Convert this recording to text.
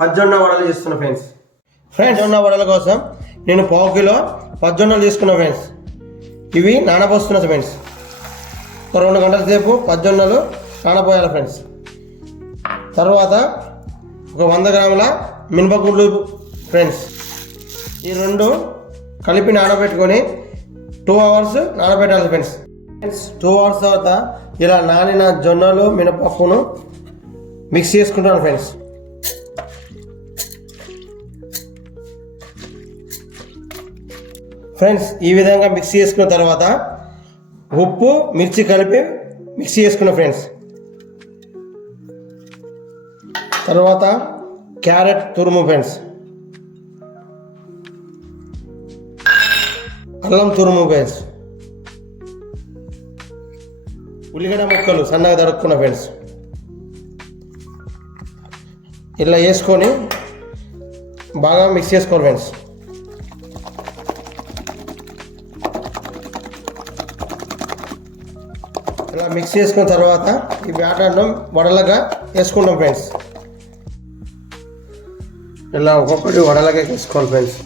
పజ్జొన్న వడలు చేస్తున్నా friends. Friends జొన్న వడల కోసం నేను పావు కిలో పజ్జొన్నలు తీసుకున్నా ఫ్రెండ్స్. ఇవి నానబోస్తున్నా ఫ్రెండ్స్. ఒక రెండు గంటల సేపు పజ్జొన్నలు నానపోయాలి ఫ్రెండ్స్. తర్వాత ఒక వంద గ్రాముల మినపగుండ్లు ఫ్రెండ్స్. ఈ రెండు కలిపి నానబెట్టుకొని టూ అవర్స్ నానబెట్టాలి ఫ్రెండ్స్. ఫ్రెండ్స్ టూ అవర్స్ తర్వాత ఇలా నానిన జొన్నలు మినపప్పును మిక్స్ చేసుకుంటాను ఫ్రెండ్స్. ఫ్రెండ్స్ ఈ విధంగా మిక్స్ చేసుకున్న తర్వాత ఉప్పు మిర్చి కలిపి మిక్స్ చేసుకున్న ఫ్రెండ్స్. తర్వాత క్యారెట్ తురుము ఫ్రెండ్స్. అల్లం తురుము ఫ్రెండ్స్. ఉల్లిగడ్డ ముక్కలు సన్నగా దొరుకున్న ఫ్రెండ్స్. ఇలా వేసుకొని బాగా మిక్స్ చేసుకోవాలి ఫ్రెండ్స్. ఇలా మిక్స్ చేసుకున్న తర్వాత ఈ బ్యాటర్ను వడలగా వేసుకుంటాం ఫ్రెండ్స్ ఇలా ఒక్కొక్కటి వడలగా వేసుకోవాలి ఫ్రెండ్స్